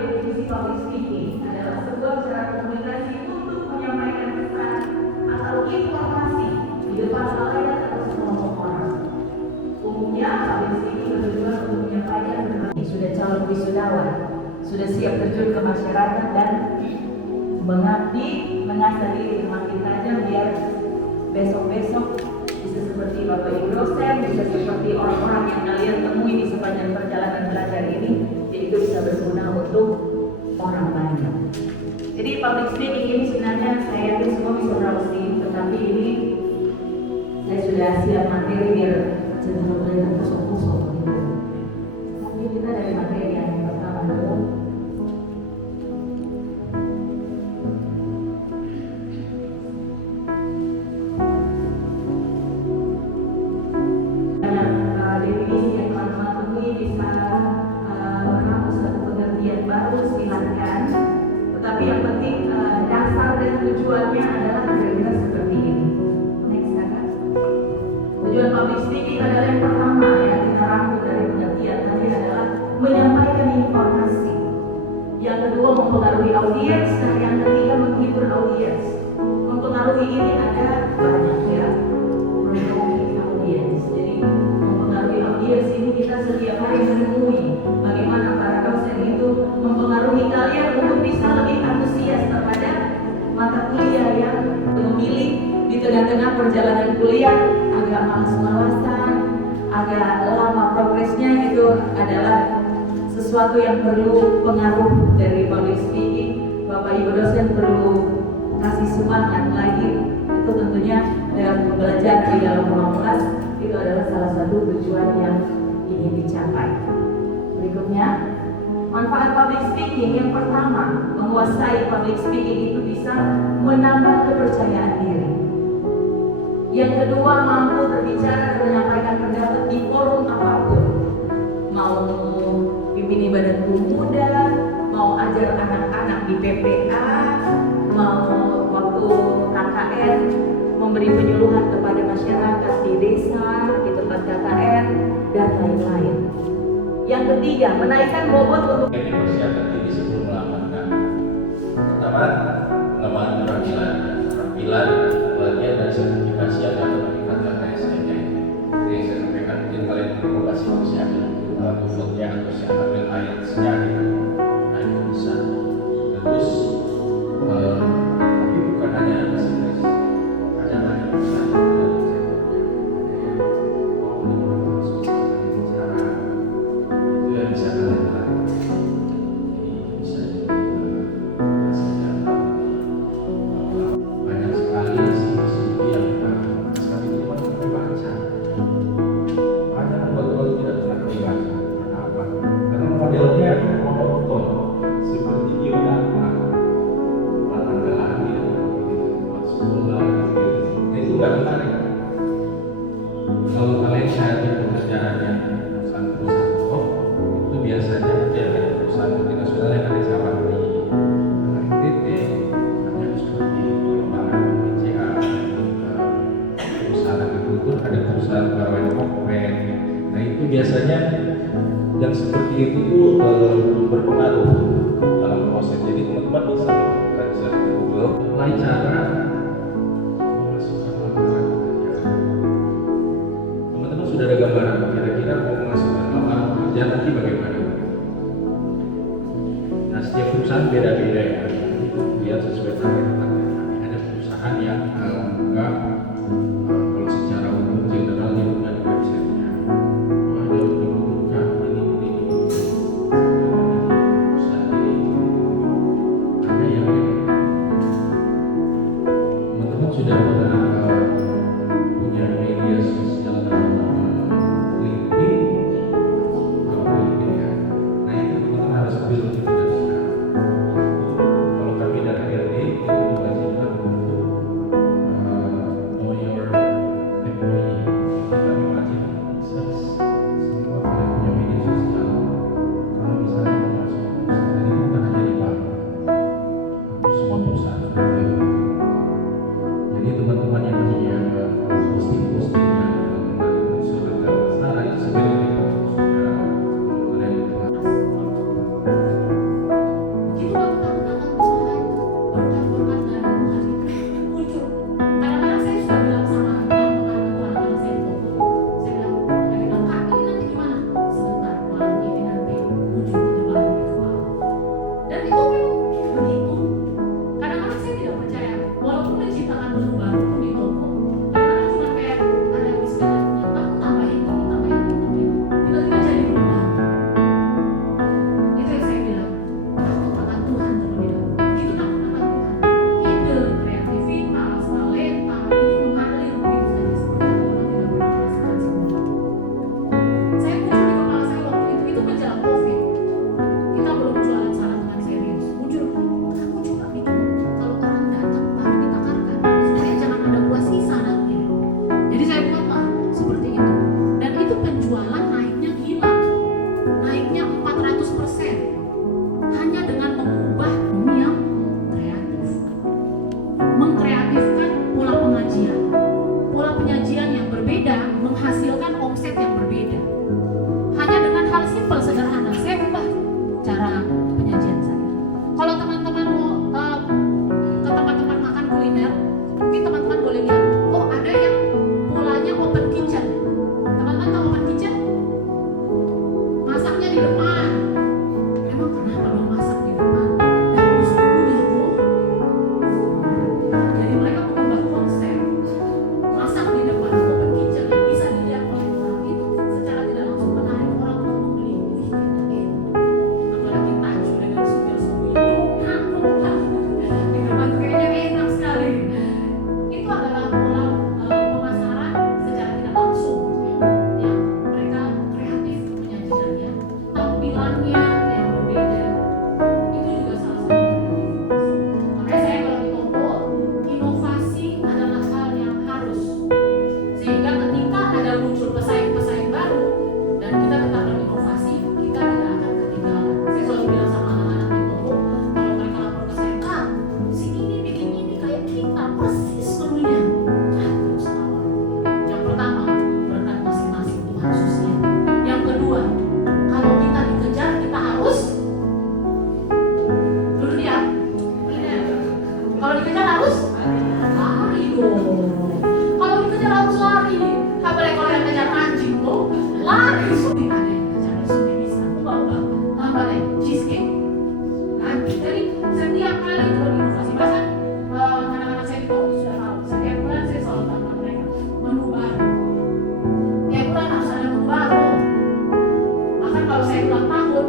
definisi public speaking adalah sebuah cara komunikasi untuk menyampaikan pesan atau informasi di depan halayak atau sekelompok orang. Umumnya public speaking bertujuan untuk menyampaikan sudah calon wisudawan, sudah siap terjun ke masyarakat dan mengabdi, mengasah diri semakin tajam biar besok-besok bisa seperti Bapak Ibu dosen, bisa seperti orang-orang yang kalian temui di sepanjang perjalanan belajar ini, yaitu bisa berguna untuk orang banyak. Jadi public speaking ini sebenarnya saya yakin semua bisa browsing, tetapi ini saya sudah siap materi biar cenderung kelihatan kosong-kosong gitu. Mungkin kita dari materi yang pertama dulu. Definisi yang teman-teman temui bisa menghapus satu pengertian baru silahkan, tetapi yang penting dasar dan tujuannya adalah kira-kira seperti ini. Next, kan? Tujuan public speaking adalah yang pertama yang kita rangkum dari pengertian tadi adalah menyampaikan informasi. Yang kedua mempengaruhi audiens, dan yang ketiga menghibur audiens. Mempengaruhi ini ada banyak ya, promoting audiens. Jadi audiens ini kita setiap hari menemui bagaimana para dosen itu mempengaruhi kalian untuk bisa lebih antusias terhadap mata kuliah yang memilih di tengah-tengah perjalanan kuliah agak malas-malasan, agak lama progresnya. Itu adalah sesuatu yang perlu pengaruh dari public speaking. Bapak Ibu dosen perlu kasih semangat lagi. Itu tentunya dalam belajar di dalam ruang kelas itu adalah salah satu tujuan yang ingin dicapai. Berikutnya, manfaat public speaking yang pertama, menguasai public speaking itu bisa menambah kepercayaan diri. Yang kedua, mampu berbicara dan menyampaikan pendapat di forum apapun. Mau pimpin ibadah pemuda, mau ajar anak-anak di PPA, mau waktu KKN memberi penyuluhan kepada masyarakat di desa, di tempat KKN, dan lain-lain. Yang ketiga, menaikkan bobot untuk persiapan diri sebelum melamar. Pertama, pengembangan keterampilan. Keterampilan bagian dari sertifikasi atau peningkatan KSN. Jadi saya sampaikan mungkin kalian perlu kasih persiapan TOEFL-nya atau siapa yang IELTS-nya gitu. Nah itu bisa. Terus tapi bukan hanya bahasa Inggris. Kalau kalian cari pekerjaannya perusahaan itu biasanya dia ada perusahaan multinasional yang ada cabang di NTT, ada seperti pengembangan BCA, perusahaan agrikultur, ada perusahaan pegawai Kokpen. Nah itu biasanya yang seperti itu tuh berpengaruh dalam proses. Jadi teman-teman bisa melakukan search di Google, mulai cara sudah ada gambaran kira-kira mau memasukkan lamaran kerja nanti bagaimana. Nah setiap perusahaan beda-beda ya, lihat sesuai target. Ada perusahaan yang membuka kalau secara umum general dia bukan di website-nya. Ada yang membuka ini perusahaan ini. Ada yang teman-teman sudah pernah punya media sosial kalau kami dari RD saya ulang tahun,